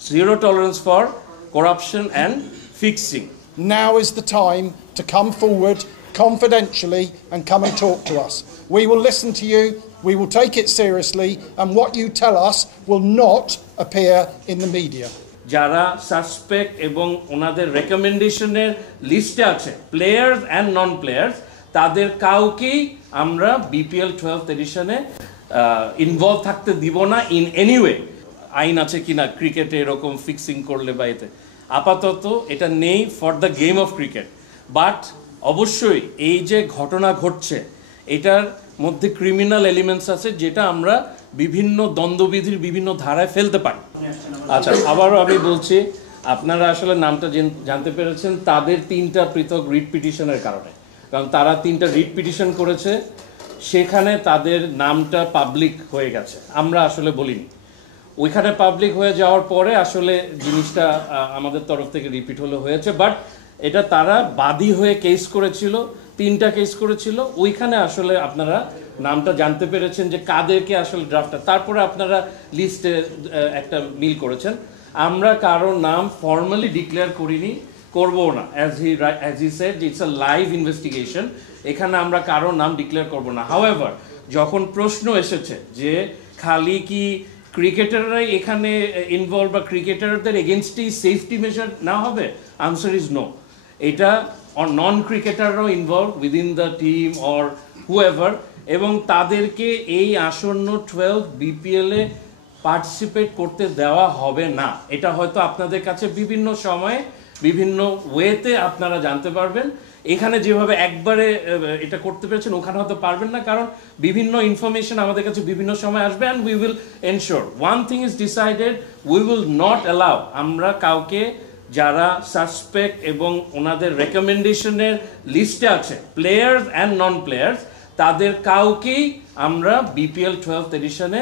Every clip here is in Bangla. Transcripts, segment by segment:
Zero tolerance for corruption and fixing. Now is the time to come forward confidentially and come and talk to us. We will listen to you, we will take it seriously, and what you tell us will not appear in the media. যারা সাসপেক্ট এবং ওনাদের রেকমেন্ডেশনের লিস্টে আছে প্লেয়ার্স অ্যান্ড নন প্লেয়ার্স তাদের কাউকেই আমরা বিপিএল 12th এডিশনে ইনভলভ থাকতে দিব না ইন এনিওয়ে। আইন আছে কিনা ক্রিকেটে এরকম ফিক্সিং করলে বা এতে আপাতত এটা নেই for the game of cricket. But অবশ্যই এই যে ঘটনা ঘটছে এটার মধ্যে ক্রিমিনাল এলিমেন্টস আছে যেটা আমরা বিভিন্ন দ্বন্দ্ববিধির বিভিন্ন ধারায় ফেলতে পারি। আচ্ছা, আবারও আমি বলছি, আপনারা আসলে নামটা জানতে পেরেছেন তাদের 3টা পৃথক রিট পিটিশনের কারণে, কারণ তারা 3টা রিট পিটিশন করেছে, সেখানে তাদের নামটা পাবলিক হয়ে গেছে, আমরা আসলে বলিনি। ওইখানে পাবলিক হয়ে যাওয়ার পরে আসলে জিনিসটা আমাদের তরফ থেকে রিপিট হয়েছে, বাট এটা তারা বাদী হয়ে কেস করেছিল, 3টা কেস করেছিল, ওইখানে আসলে আপনারা নামটা জানতে পেরেছেন যে কাদেরকে আসলে ড্রাফটটা, তারপরে আপনারা লিস্টে একটা মিল করেছেন। আমরা কারো নাম ফর্মালি ডিক্লেয়ার করিনি, করবো না। As he said it's a live investigation, এখানে আমরা কারো নাম ডিক্লেয়ার করবো না। হাউএভার যখন প্রশ্ন এসেছে যে খালি কি ক্রিকেটাররাই এখানে ইনভলভ বা ক্রিকেটারদের এগেনস্টেই সেফটি মেজার না হবে, আনসার ইজ নো। এটা নন ক্রিকেটাররাও involve within the team or whoever, এবং তাদেরকে এই আসন্ন 12 বিপিএলে পার্টিসিপেট করতে দেওয়া হবে না। এটা হয়তো আপনাদের কাছে বিভিন্ন সময়ে বিভিন্ন ওয়েতে আপনারা জানতে পারবেন। এখানে যেভাবে একবারে এটা করতে পেরেছেন ওখানে হয়তো পারবেন না, কারণ বিভিন্ন ইনফরমেশন আমাদের কাছে বিভিন্ন সময় আসবে। And we will ensure one thing is decided, we will not allow, আমরা কাউকে যারা সাসপেক্ট এবং ওনাদের রেকমেন্ডেশনের লিস্টে আছে প্লেয়ার্স অ্যান্ড নন প্লেয়ার্স তাদের কাউকেই আমরা বিপিএল 12th এডিশনে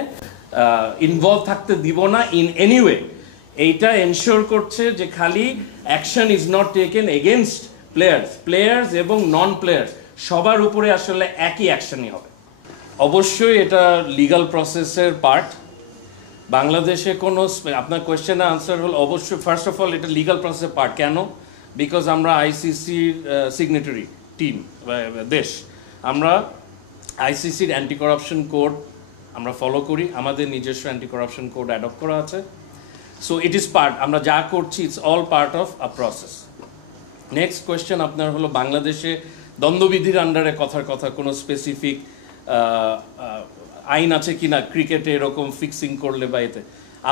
ইনভলভ থাকতে দিব না ইন এনিওয়ে। এইটা এনশোর করছে যে খালি action is not taken against players এবং নন প্লেয়ার্স, সবার উপরে আসলে একই অ্যাকশনই হবে। অবশ্যই এটা লিগাল প্রসেসের পার্ট। বাংলাদেশে কোনো, আপনার কোয়েশ্চেনের আনসার হল অবশ্যই, ফার্স্ট অফ অল এটা লিগাল প্রসেসের পার্ট। কেন? বিকজ আমরা আইসিসির সিগনেটারি টিম দেশ, আমরা আইসিসির অ্যান্টি করাপশন কোড আমরা ফলো করি, আমাদের নিজস্ব অ্যান্টি করাপশন কোড অ্যাডপ্ট করা আছে। সো ইট ইজ পার্ট, আমরা যা করছি it's all part of a process. Next question আপনার হলো বাংলাদেশে দ্বন্দ্ববিধির আন্ডারে কথার কথা কোনো স্পেসিফিক আইন আছে কিনা ক্রিকেটে এরকম ফিক্সিং করলে বা এতে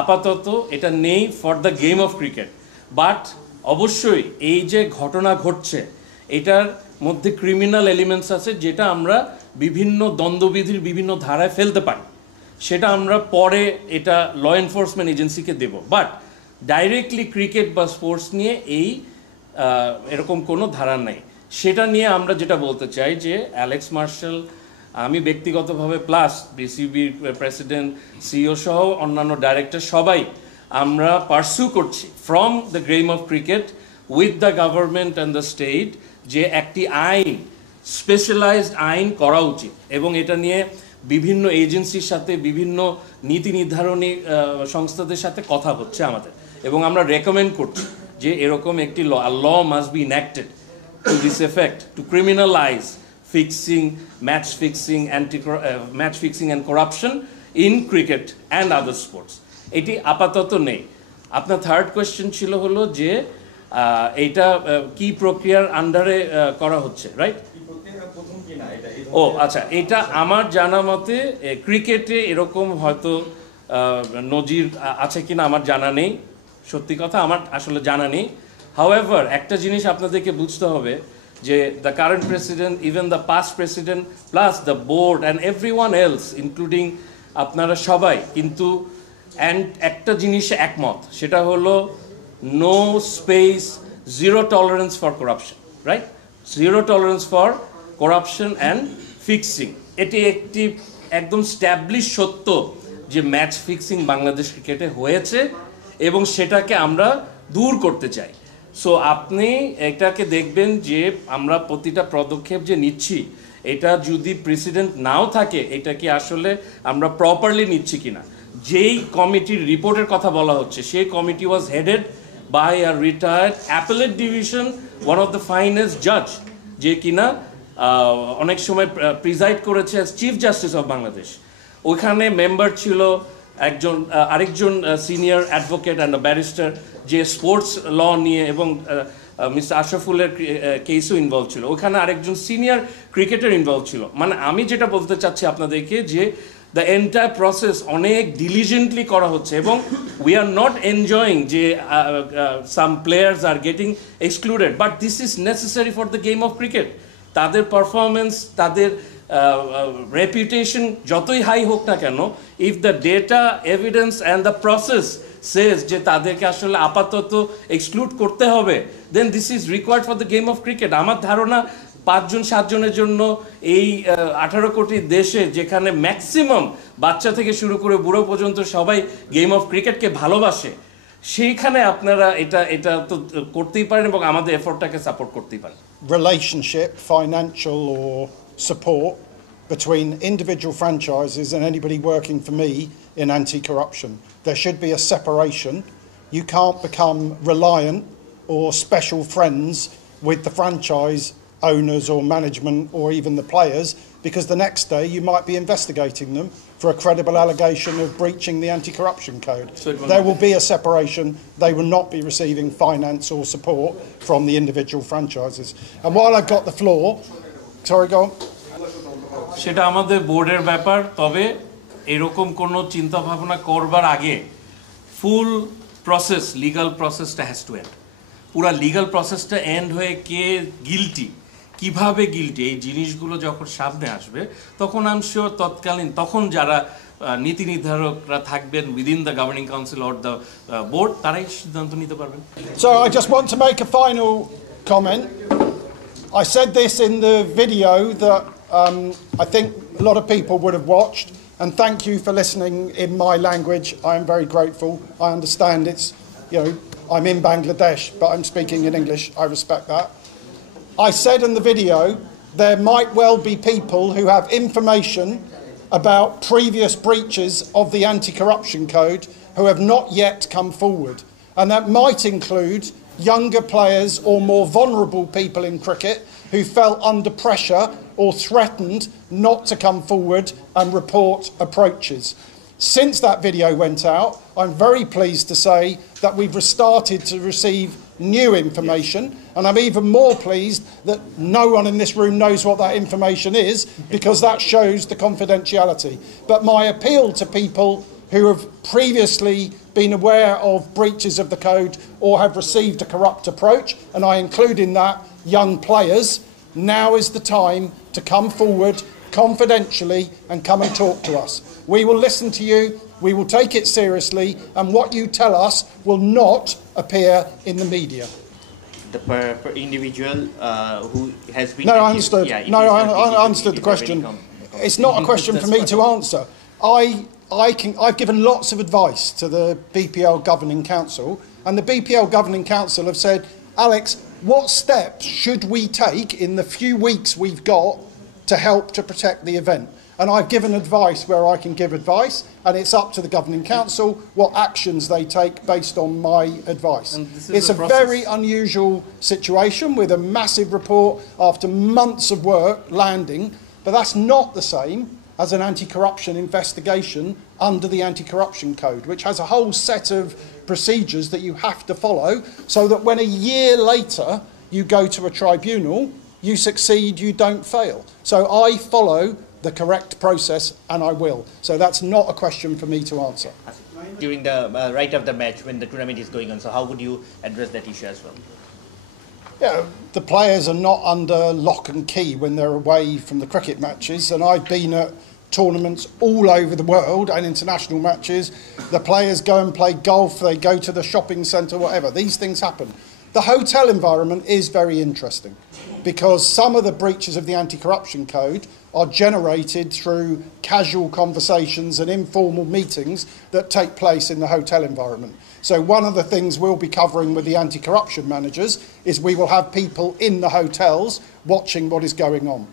আপাতত এটা নেই for the game of cricket. But অবশ্যই এই যে ঘটনা ঘটছে এটার মধ্যে ক্রিমিনাল এলিমেন্টস আছে যেটা আমরা বিভিন্ন দ্বন্দ্ববিধির বিভিন্ন ধারায় ফেলতে পারি, সেটা আমরা পরে এটা ল এনফোর্সমেন্ট এজেন্সিকে দেব। বাট ডাইরেক্টলি ক্রিকেট বা স্পোর্টস নিয়ে এই এরকম কোনো ধারা নেই। সেটা নিয়ে আমরা যেটা বলতে চাই যে অ্যালেক্স মার্শাল, আমি ব্যক্তিগতভাবে, প্লাস বিসিবির প্রেসিডেন্ট, সিইও সহ অন্যান্য ডাইরেক্টর সবাই আমরা পারসু করছি from the game of cricket with the government and the state যে একটি আইন, স্পেশালাইজড আইন করা উচিত, এবং এটা নিয়ে বিভিন্ন এজেন্সির সাথে বিভিন্ন নীতি নির্ধারণী সংস্থাদের সাথে কথা হচ্ছে আমাদের, এবং আমরা রেকমেন্ড করছি যে এরকম একটি law must be enacted to this effect to criminalize fixing, match fixing and corruption in cricket and other sports. এটি আপাতত নেই। আপনার থার্ড কোয়েশ্চেন ছিল হলো যে এইটা কি প্রক্রিয়ার আন্ডারে করা হচ্ছে, রাইট? ও আচ্ছা, এটা আমার জানা মতে ক্রিকেটে এরকম হয়তো নজির আছে কিনা আমার জানা নেই, সত্যি কথা আমার আসলে জানা নেই। হাউএভার একটা জিনিস আপনাদেরকে বুঝতে হবে যে the current president, even the past president, plus the board and everyone else, including আপনারা সবাই কিন্তু একটা জিনিসে একমত, সেটা হলো no space, zero tolerance for corruption, right? Zero tolerance for corruption and fixing, এটি একটি একদম স্ট্যাবলিশ সত্য যে ম্যাচ ফিক্সিং বাংলাদেশ ক্রিকেটে হয়েছে এবং সেটাকে আমরা দূর করতে চাই। সো আপনি এটাকে দেখবেন যে আমরা প্রতিটা পদক্ষেপ যে নিচ্ছি এটা যদি প্রেসিডেন্ট নাও থাকে এটা কি আসলে আমরা প্রপারলি নিচ্ছি কিনা। যেই কমিটির রিপোর্টের কথা বলা হচ্ছে সেই committee was headed by a retired appellate division one of the finest জাজ, যে কিনা অনেক সময় প্রিজাইড করেছে as chief justice of Bangladesh. ওইখানে মেম্বার ছিল আরেকজন সিনিয়র অ্যাডভোকেট অ্যান্ড ব্যারিস্টার, যে স্পোর্টস ল নিয়ে এবং মিস্টার আশরাফুলের কেসও ইনভলভ ছিল। ওখানে আরেকজন সিনিয়র ক্রিকেটার ইনভলভ ছিল। মানে আমি যেটা বলতে চাচ্ছি আপনাদেরকে যে দ্য এন্টায়ার প্রসেস অনেক ডিলিজেন্টলি করা হচ্ছে এবং উই আর নট এনজয়িং যে some players are getting excluded, but this is necessary for the game of cricket. তাদের পারফরমেন্স, তাদের রেপুটেশন যতই হাই হোক না কেন, if the data evidence and the process says যে তাদেরকে আসলে আপাতত এক্সক্লুড করতে হবে, then this is required for the game of cricket. আমার ধারণা 5-7 জনের জন্য এই 18 কোটি দেশে, যেখানে ম্যাক্সিমাম বাচ্চা থেকে শুরু করে বুড়ো পর্যন্ত সবাই গেম অফ ক্রিকেটকে ভালোবাসে, সেইখানে আপনারা এটা তো করতেই পারেন এবং আমাদের এফোর্টটাকে সাপোর্ট করতেই পারেন। Relationship, financial or support between individual franchises and anybody working for me in anti-corruption. There should be a separation. You can't become reliant or special friends with the franchise owners or management or even the players, because the next day you might be investigating them for a credible allegation of breaching the anti-corruption code. There will be a separation. They will not be receiving finance or support from the individual franchises. And while I've got the floor, sorry, go on. সেটা আমাদের বোর্ডের ব্যাপার, তবে এরকম কোনো চিন্তা ভাবনা করবার আগে ফুল প্রসেস, লিগাল প্রসেসটা হ্যাজ টু এন্ড। পুরা লিগাল প্রসেসটা এন্ড হয়ে কে গিলটি, কিভাবে গিলটি, এই জিনিসগুলো যখন সামনে আসবে তখন আই এম শিওর তখন যারা নীতি নির্ধারকরা থাকবেন within the governing council or the board, তারাই সিদ্ধান্ত নিতে পারবেন। So I just want to make a final comment. I said this in the video that I think a lot of people would have watched, and thank you for listening in my language. I am very grateful. I understand it's, I'm in Bangladesh, but I'm speaking in English. I respect that. I said in the video there might well be people who have information about previous breaches of the anti-corruption code who have not yet come forward, and that might include younger players or more vulnerable people in cricket who felt under pressure or threatened not to come forward and report approaches. Since that video went out, I'm very pleased to say that we've started to receive new information, and I'm even more pleased that no one in this room knows what that information is, because that shows the confidentiality. But my appeal to people who have previously been aware of breaches of the code or have received a corrupt approach, and I include in that young players, now is the time to come forward confidentially and come and talk to us. We will listen to you, we will take it seriously, and what you tell us will not appear in the media. The per individual who has been... No, I understood. No, I understood the question. It's not a question for me to answer. I've given lots of advice to the BPL Governing Council, and the BPL Governing Council have said, Alex, what steps should we take in the few weeks we've got to help to protect the event? And I've given advice where I can give advice, and it's up to the Governing Council what actions they take based on my advice. It's a very unusual situation with a massive report after months of work landing, but that's not the same as an anti-corruption investigation under the Anti-Corruption Code, which has a whole set of procedures that you have to follow, so that when a year later you go to a tribunal, you succeed, you don't fail. So I follow the correct process, and I will. So that's not a question for me to answer. During the right of the match, when the tournament is going on, so how would you address that issue as well? Yeah, the players are not under lock and key when they're away from the cricket matches, and I've been at tournaments all over the world and international matches. The players go and play golf, they go to the shopping centre, whatever. These things happen. The hotel environment is very interesting, because some of the breaches of the Anti-Corruption Code are generated through casual conversations and informal meetings that take place in the hotel environment. So one of the things we'll be covering with the anti-corruption managers is we will have people in the hotels watching what is going on.